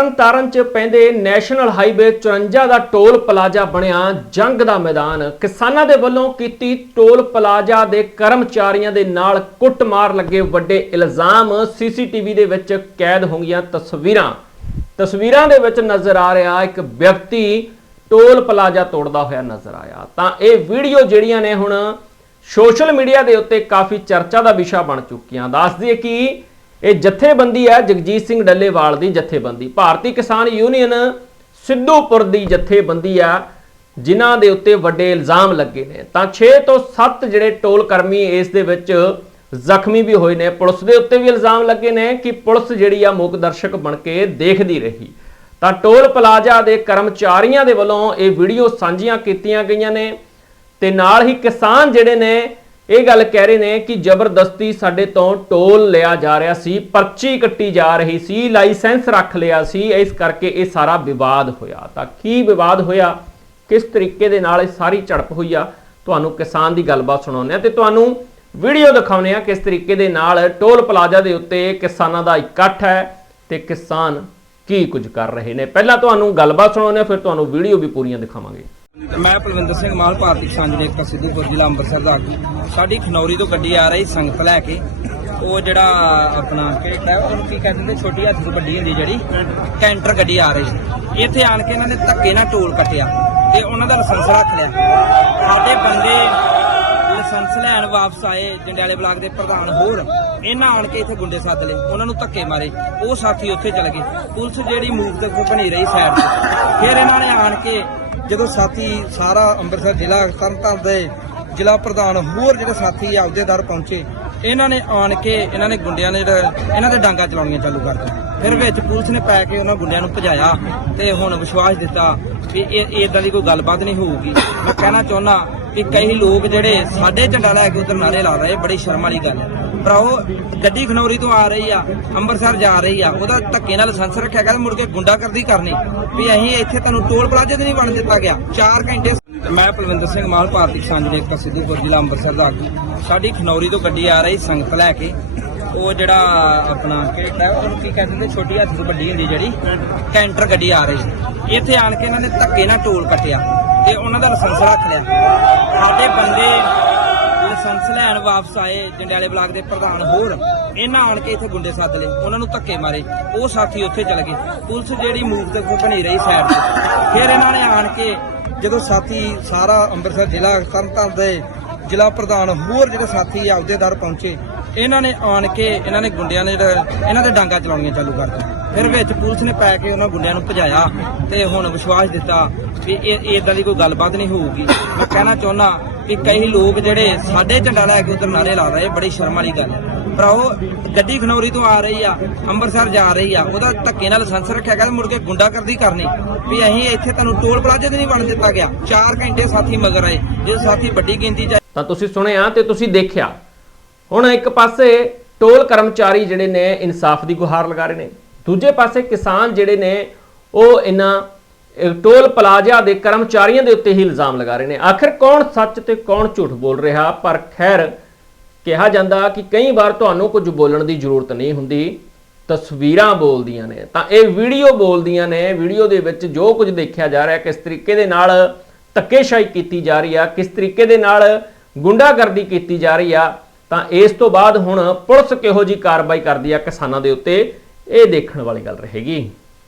ਤਰਨਤਾਰਨ ਚ ਪੈਂਦੇ national highway 54 ਦਾ ਟੋਲ ਪਲਾਜ਼ਾ ਬਣਿਆ ਜੰਗ ਦਾ ਮੈਦਾਨ। ਕਿਸਾਨਾਂ ਦੇ ਵੱਲੋਂ ਕੀਤੀ ਟੋਲ ਪਲਾਜ਼ਾ ਦੇ ਕਰਮਚਾਰੀਆਂ ਦੇ ਨਾਲ ਕੁੱਟਮਾਰ ਲੱਗੇ ਵੱਡੇ ਇਲਜ਼ਾਮ। ਸੀਸੀਟੀਵੀ ਦੇ ਵਿੱਚ ਕੈਦ ਹੋਈਆਂ ਤਸਵੀਰਾਂ। ਤਸਵੀਰਾਂ ਦੇ ਵਿੱਚ ਨਜ਼ਰ ਆ ਰਿਹਾ ਇੱਕ ਵਿਅਕਤੀ ਟੋਲ ਪਲਾਜ਼ਾ ਤੋੜਦਾ ਹੋਇਆ ਨਜ਼ਰ ਆਇਆ। ਤਾਂ ਇਹ ਵੀਡੀਓ ਜਿਹੜੀਆਂ ਨੇ ਹੁਣ ਸੋਸ਼ਲ ਮੀਡੀਆ ਦੇ ਉੱਤੇ ਕਾਫੀ ਚਰਚਾ ਦਾ ਵਿਸ਼ਾ ਬਣ ਚੁੱਕੀਆਂ। ਦੱਸਦੀ ਦਈਏ ਕਿ ਇਹ ਜਥੇਬੰਦੀ ਹੈ ਜਗਜੀਤ ਸਿੰਘ ਡੱਲੇਵਾਲ ਦੀ ਜਥੇਬੰਦੀ। ਭਾਰਤੀ ਕਿਸਾਨ ਯੂਨੀਅਨ ਸਿੱਧੂਪੁਰ ਦੀ ਜਥੇਬੰਦੀ ਆ, ਜਿਨ੍ਹਾਂ ਦੇ ਉੱਤੇ ਵੱਡੇ ਇਲਜ਼ਾਮ ਲੱਗੇ ਨੇ। ਤਾਂ 6 ਤੋਂ 7 ਜਿਹੜੇ ਟੋਲ ਕਰਮੀ ਇਸ ਦੇ ਵਿੱਚ ਜ਼ਖਮੀ ਵੀ ਹੋਏ ਨੇ। ਪੁਲਿਸ ਦੇ ਉੱਤੇ ਵੀ ਇਲਜ਼ਾਮ ਲੱਗੇ ਨੇ ਕਿ ਪੁਲਿਸ ਜਿਹੜੀ ਆ ਮੁੱਖ ਦਰਸ਼ਕ ਬਣ ਕੇ ਦੇਖਦੀ ਰਹੀ। ਤਾਂ ਟੋਲ ਪਲਾਜ਼ਾ ਦੇ ਕਰਮਚਾਰੀਆਂ ਦੇ ਵੱਲੋਂ ਇਹ ਵੀਡੀਓ ਸਾਂਝੀਆਂ ਕੀਤੀਆਂ ਗਈਆਂ ਨੇ ਤੇ ਨਾਲ ਹੀ ਕਿਸਾਨ ਜਿਹੜੇ ਨੇ ਇਹ ਗੱਲ ਕਹਿ ਰਹੇ ਨੇ ਕਿ ਜ਼ਬਰਦਸਤੀ ਸਾਡੇ ਤੋਂ ਟੋਲ ਲਿਆ ਜਾ ਰਿਹਾ ਸੀ, ਪਰਚੀ ਕੱਟੀ ਜਾ ਰਹੀ ਸੀ, ਲਾਇਸੈਂਸ ਰੱਖ ਲਿਆ ਸੀ, ਇਸ ਕਰਕੇ ਇਹ ਸਾਰਾ ਵਿਵਾਦ ਹੋਇਆ। ਤਾਂ ਕੀ ਵਿਵਾਦ ਹੋਇਆ? ਕਿਸ ਤਰੀਕੇ ਦੇ ਨਾਲ ਇਹ ਸਾਰੀ ਝੜਪ ਹੋਈ ਆ? ਤੁਹਾਨੂੰ ਕਿਸਾਨ ਦੀ ਗੱਲਬਾਤ ਸੁਣਾਉਂਦੇ ਆ ਤੇ ਤੁਹਾਨੂੰ ਵੀਡੀਓ ਦਿਖਾਉਂਦੇ ਆ ਕਿਸ ਤਰੀਕੇ ਦੇ ਨਾਲ ਟੋਲ ਪਲਾਜ਼ਾ ਦੇ ਉੱਤੇ ਕਿਸਾਨਾਂ ਦਾ ਇਕੱਠ ਹੈ ਤੇ ਕਿਸਾਨ ਕੀ ਕੁਝ ਕਰ ਰਹੇ ਨੇ। ਪਹਿਲਾਂ ਤੁਹਾਨੂੰ ਗੱਲਬਾਤ ਸੁਣਾਉਂਦੇ ਆ ਫਿਰ ਤੁਹਾਨੂੰ ਵੀਡੀਓ ਵੀ ਪੂਰੀਆਂ ਦਿਖਾਵਾਂਗੇ। ਮੈਂ ਪਲਵਿੰਦਰ ਸਿੰਘ ਮਾਲ ਭਾਰਤੀ ਕਿਸਾਨ ਜਨੇਤਾ ਸਿੱਧੂਪੁਰ ਜ਼ਿਲ੍ਹਾ ਅੰਮ੍ਰਿਤਸਰ ਦਾ। ਆਗੂ ਸਾਡੀ ਖਨੌਰੀ ਤੋਂ ਗੱਡੀ ਆ ਰਹੀ ਸੰਗਤ ਲੈ ਕੇ। ਉਹ ਜਿਹੜਾ ਆਪਣਾ ਕਿਹੜਾ ਹੈ, ਉਹਨੂੰ ਕੀ ਕਹਿੰਦੇ ਨੇ ਛੋਟੀ ਹੱਥ ਤੋਂ ਵੱਡੀ ਹੁੰਦੀ ਜਿਹੜੀ। ਕੈਂਟਰ ਗੱਡੀ ਆ ਰਹੀ ਸੀ। ਇੱਥੇ ਆਣ ਕੇ ਇਹਨਾਂ ਨੇ ਧੱਕੇ ਨਾਲ ਟੋਲ ਕੱਟਿਆ ਤੇ ਉਹਨਾਂ ਦਾ ਲਾਇਸੈਂਸ ਰੱਖ ਲਿਆ। ਸਾਡੇ ਬੰਦੇ ਲਾਇਸੈਂਸ ਲੈਣ ਵਾਪਸ ਆਏ ਜੰਡਿਆਲੇ ਬਲਾਕ ਦੇ ਪ੍ਰਧਾਨ ਹੋਰ। ਇਹਨਾਂ ਆਣ ਕੇ ਇੱਥੇ ਗੁੰਡੇ ਸੱਦ ਲਏ। ਉਹਨਾਂ ਨੂੰ ਧੱਕੇ ਮਾਰੇ। ਉਹ ਸਾਥੀ ਉੱਥੇ ਚਲੇ ਗਏ। ਪੁਲਿਸ ਜਿਹੜੀ ਮੂਵ ਤੇ ਬਣੀ ਰਹੀ ਸਾਈਡ ਤੇ। ਫਿਰ ਇਹਨਾਂ ਨੇ ਆਣ ਕੇ ਜਦੋਂ ਸਾਥੀ ਸਾਰਾ ਅੰਮ੍ਰਿਤਸਰ ਜ਼ਿਲ੍ਹਾ ਤਰਨਤਾਰਨ ਦੇ ਜ਼ਿਲ੍ਹਾ ਪ੍ਰਧਾਨ ਹੋਰ ਜਿਹੜੇ ਸਾਥੀ ਆ ਅਹੁਦੇਦਾਰ ਪਹੁੰਚੇ, ਇਹਨਾਂ ਨੇ ਆਣ ਕੇ ਇਹਨਾਂ ਨੇ ਗੁੰਡਿਆਂ ਨੇ ਜਿਹੜਾ, ਇਹਨਾਂ ਤੇ ਡਾਂਗਾ ਚਲਾਉਣੀਆਂ ਚਾਲੂ ਕਰ ਦਿੱਤੀਆਂ। ਫਿਰ ਵਿੱਚ ਪੁਲਿਸ ਨੇ ਪੈ ਕੇ ਉਹਨਾਂ ਗੁੰਡਿਆਂ ਨੂੰ ਭਜਾਇਆ ਤੇ ਹੁਣ ਵਿਸ਼ਵਾਸ ਦਿੱਤਾ ਵੀ ਇਹ ਇਦਾਂ ਦੀ ਕੋਈ ਗੱਲਬਾਤ ਨਹੀਂ ਹੋਊਗੀ। ਮੈਂ ਕਹਿਣਾ ਚਾਹੁੰਦਾ ਕਿ ਕਈ ਲੋਕ ਜਿਹੜੇ ਸਾਡੇ ਝੰਡਾ ਲੈ ਕੇ ਉਧਰ ਨਾਰੇ ਲਾ ਰਹੇ, ਬੜੀ ਸ਼ਰਮ ਵਾਲੀ ਗੱਲ ਹੈ। ਭਰਾਓ ਗੱਡੀ ਖਨੌਰੀ ਤੋਂ ਆ ਰਹੀ ਆ ਅੰਮ੍ਰਿਤਸਰ ਜਾ ਰਹੀ ਆ। ਉਹਦਾ ਧੱਕੇ ਨਾਲ ਲਾਇਸੈਂਸ ਰੱਖਿਆ ਗਿਆ ਤੇ ਮੁੜ ਕੇ ਗੁੰਡਾਗਰਦੀ ਕਰਨੀ। ਵੀ ਅਸੀਂ ਇੱਥੇ ਤੁਹਾਨੂੰ ਟੋਲ ਪਲਾਜ਼ੇ ਤੇ ਨਹੀਂ ਵੜਨ ਦਿੱਤਾ ਗਿਆ। 4 ਘੰਟੇ ਮੈਂ ਪਲਵਿੰਦਰ ਸਿੰਘ ਮਾਲ ਭਾਰਤੀ ਕਿਸਾਨ ਜਨੇਤਾ ਸਿੱਧੂਪੁਰ ਜ਼ਿਲ੍ਹਾ ਅੰਮ੍ਰਿਤਸਰ ਦਾ ਆਗੂ। ਸਾਡੀ ਖਨੌਰੀ ਤੋਂ ਗੱਡੀ ਆ ਰਹੀ ਸੰਗਤ ਲੈ ਕੇ। ਉਹ ਜਿਹੜਾ ਆਪਣਾ ਕਿਹੜਾ ਹੈ, ਉਹਨੂੰ ਕੀ ਕਹਿੰਦੇ ਨੇ ਛੋਟੀ ਹੱਥ ਤੋਂ ਵੱਡੀ ਹੁੰਦੀ ਜਿਹੜੀ ਕੈਂਟਰ ਗੱਡੀ ਆ ਰਹੀ ਸੀ। ਇੱਥੇ ਆਣ ਕੇ ਇਹਨਾਂ ਨੇ ਧੱਕੇ ਨਾਲ ਟੋਲ ਕੱਟਿਆ ਤੇ ਉਹਨਾਂ ਦਾ ਲਾਇਸੈਂਸ ਰੱਖ ਲਿਆ। ਸਾਡੇ ਬੰਦੇ ਲਾਇਸੈਂਸ ਲੈਣ ਵਾਪਸ ਆਏ ਜੰਡਿਆਲੇ ਬਲਾਕ ਦੇ ਪ੍ਰਧਾਨ ਹੋਰ। ਇਹਨਾਂ ਆਣ ਕੇ ਇੱਥੇ ਗੁੰਡੇ ਸੱਦ ਲਏ। ਉਹਨਾਂ ਨੂੰ ਧੱਕੇ ਮਾਰੇ। ਉਹ ਸਾਥੀ ਉੱਥੇ ਚਲੇ ਗਏ। ਪੁਲਿਸ ਜਿਹੜੀ ਮੂਵ ਤੇ ਬਣੀ ਰਹੀ ਸਾਈਡ ਤੇ। ਫਿਰ ਇਹਨਾਂ ਨੇ ਆਣ ਕੇ ਜਦੋਂ ਸਾਥੀ ਸਾਰਾ ਅੰਮ੍ਰਿਤਸਰ ਜ਼ਿਲ੍ਹਾ ਤਰਨਤਾਰਨ ਦੇ ਜ਼ਿਲ੍ਹਾ ਪ੍ਰਧਾਨ ਹੋਰ ਜਿਹੜੇ ਸਾਥੀ ਆ ਅਹੁਦੇਦਾਰ ਪਹੁੰਚੇ, ਇਹਨਾਂ ਨੇ ਆਣ ਕੇ ਇਹਨਾਂ ਨੇ ਗੁੰਡਿਆਂ ਨੇ ਜਿਹੜਾ ਇਹਨਾਂ ਤੇ ਡਾਂਗਾ ਚਲਾਉਣੀਆਂ ਚਾਲੂ ਕਰ ਦਿੱਤੀਆਂ। ਫਿਰ ਵਿੱਚ ਪੁਲਿਸ ਨੇ ਪੈ ਕੇ ਉਹਨਾਂ ਗੁੰਡਿਆਂ ਨੂੰ ਭਜਾਇਆ ਤੇ ਹੁਣ ਵਿਸ਼ਵਾਸ ਦਿੱਤਾ ਵੀ ਇਹ ਇਦਾਂ ਦੀ ਕੋਈ ਗੱਲਬਾਤ ਨਹੀਂ ਹੋਊਗੀ। ਮੈਂ ਕਹਿਣਾ ਚਾਹੁੰਦਾ ਕਿ ਕਈ ਲੋਕ ਜਿਹੜੇ ਸਾਡੇ ਝੰਡਾ ਲੈ ਕੇ ਉਧਰ ਨਾਰੇ ਲਾ ਰਹੇ ਬੜੀ ਸ਼ਰਮ ਵਾਲੀ ਗੱਲ ਹੈ। ਭਰਾਓ ਗੱਡੀ ਖਨੌਰੀ ਤੋਂ ਆ ਰਹੀ ਆ, ਅੰਮ੍ਰਿਤਸਰ ਜਾ ਰਹੀ ਆ, ਉਹਦਾ ਧੱਕੇ ਨਾਲ ਲਾਇਸੈਂਸ ਰੱਖਿਆ ਗਿਆ ਮੁੜ ਕੇ ਗੁੰਡਾਗਰਦੀ ਕਰਨੀ। ਵੀ ਅਸੀਂ ਇੱਥੇ ਤੁਹਾਨੂੰ ਟੋਲ ਪਲਾਜ਼ੇ ਤੇ ਨਹੀਂ ਬਣ ਦਿੱਤਾ ਗਿਆ। 4 ਘੰਟੇ ਸਾਥੀ ਮਗਰ ਆਏ ਜੇ ਸਾਥੀ ਵੱਡੀ ਗਿਣਤੀ ਚ ਤਾਂ ਤੁਸੀਂ ਸੁਣਿਆ ਤੇ ਤੁਸੀਂ ਦੇਖਿਆ। ਹੁਣ ਇੱਕ ਪਾਸੇ ਟੋਲ ਕਰਮਚਾਰੀ ਜਿਹੜੇ ਨੇ ਇਨਸਾਫ ਦੀ ਗੁਹਾਰ ਲਗਾ ਰਹੇ ਨੇ। ਦੂਜੇ ਪਾਸੇ ਕਿਸਾਨ ਜਿਹੜੇ ਨੇ, ਉਹ ਇਹਨਾਂ ਟੋਲ ਪਲਾਜ਼ਾ ਦੇ ਕਰਮਚਾਰੀਆਂ ਦੇ ਉੱਤੇ ਹੀ ਇਲਜ਼ਾਮ ਲਗਾ ਰਹੇ ਨੇ। ਆਖਿਰ ਕੌਣ ਸੱਚ ਤੇ ਕੌਣ ਝੂਠ ਬੋਲ ਰਿਹਾ? ਪਰ ਖੈਰ, ਕਿਹਾ ਜਾਂਦਾ ਕਿ ਕਈ ਵਾਰ ਤੁਹਾਨੂੰ ਕੁਝ ਬੋਲਣ ਦੀ ਜ਼ਰੂਰਤ ਨਹੀਂ ਹੁੰਦੀ। ਤਸਵੀਰਾਂ ਬੋਲਦੀਆਂ ਨੇ। ਤਾਂ ਇਹ ਵੀਡੀਓ ਬੋਲਦੀਆਂ ਨੇ। ਵੀਡੀਓ ਦੇ ਵਿੱਚ ਜੋ ਕੁਝ ਦੇਖਿਆ ਜਾ ਰਿਹਾ, ਕਿਸ ਤਰੀਕੇ ਦੇ ਨਾਲ ਧੱਕੇਸ਼ਾਹੀ ਕੀਤੀ ਜਾ ਰਹੀ ਆ, ਕਿਸ ਤਰੀਕੇ ਦੇ ਨਾਲ ਗੁੰਡਾਗਰਦੀ ਕੀਤੀ ਜਾ ਰਹੀ ਆ, ਤਾਂ ਇਸ ਤੋਂ ਬਾਅਦ ਹੁਣ ਪੁਲਿਸ ਕਿਹੋ ਜੀ ਕਾਰਵਾਈ ਕਰਦੀ ਆ ਕਿਸਾਨਾਂ ਦੇ ਉੱਤੇ? ਇਹ ਦੇਖਣ ਵਾਲੀ ਗੱਲ ਰਹੇਗੀ।